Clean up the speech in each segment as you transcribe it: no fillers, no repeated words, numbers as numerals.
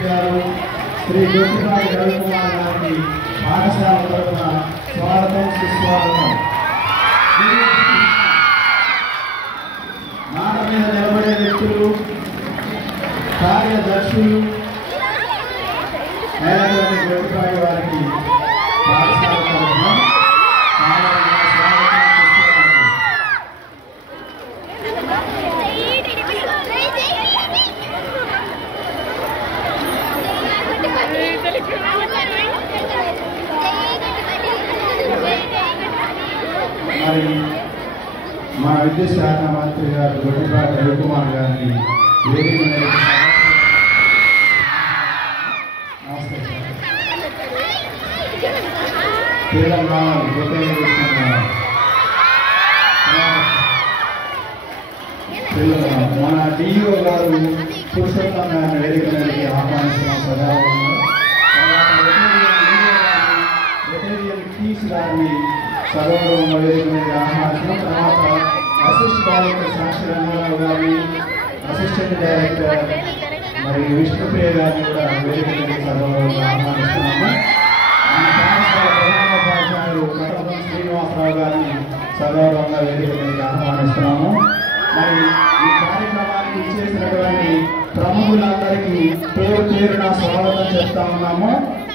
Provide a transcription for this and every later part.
మంత్రి గారు శ్రీ గొట్టిపాటి రవికుమార్ గారికి పాఠశాల తరఫున స్వాగతం సుస్వాగతం. మాట మీద నిలబడే వ్యక్తులు, కార్యదర్శులు అయినటువంటి గొట్టిపాటి వారికి పాఠశాల తరఫున మరి మా విద్యుత్ శాఖ మంత్రి గారు గొట్టిపాటి రవికుమార్ గారిని వేదిక మీద నమస్తే సార్. తెలంగాణ మన డిఓ గారు పురుషోత్తం గారిని వేదిక మీదకి ఆహ్వానిస్తున్నాం. గారిని సగౌరవంగా వేదిక మీద ఆహ్వానిస్తున్నాం. తర్వాత అసిస్టెంట్ డైరెక్టర్ సాక్షి రంగారావు గారిని, అసిస్టెంట్ డైరెక్టర్ మరి విష్ణుప్రియ గారిని కూడా వేదిక మీద సగౌరవంగా ఆహ్వానిస్తున్నాము. మన పాఠశాల ప్రధానోపాధ్యాయులు కటకం శ్రీనివాసరావు గారిని సగౌరవంగా వేదిక మీద ఆహ్వానిస్తున్నాము. మరి ఈ కార్యక్రమానికి ఇచ్చేసినటువంటి ప్రముఖులందరికీ పేరు పేరున స్వాగతం చెప్తా ఉన్నాము.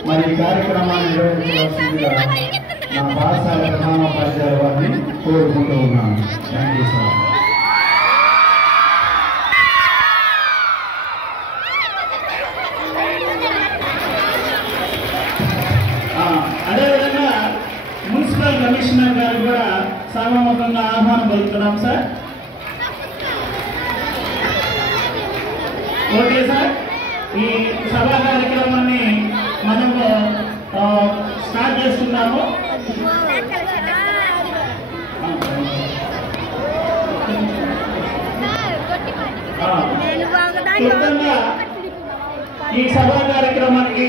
మరి ఈ కార్యక్రమాన్ని నిర్వహించవలసిందిగా నా పాఠశాల ప్రధానోపాధ్యాయుల వారిని కోరుకుంటూ ఉన్నాను. Thank you sir. అదేవిధంగా మున్సిపల్ కమిషనర్ గారు కూడా సభాముఖంగా ఆహ్వానం పలుకుతున్నాం సార్. ఓకే సార్, ఈ సభా కార్యక్రమాన్ని మనము స్టార్ట్ చేస్తున్నాము. ఈ సభా కార్యక్రమానికి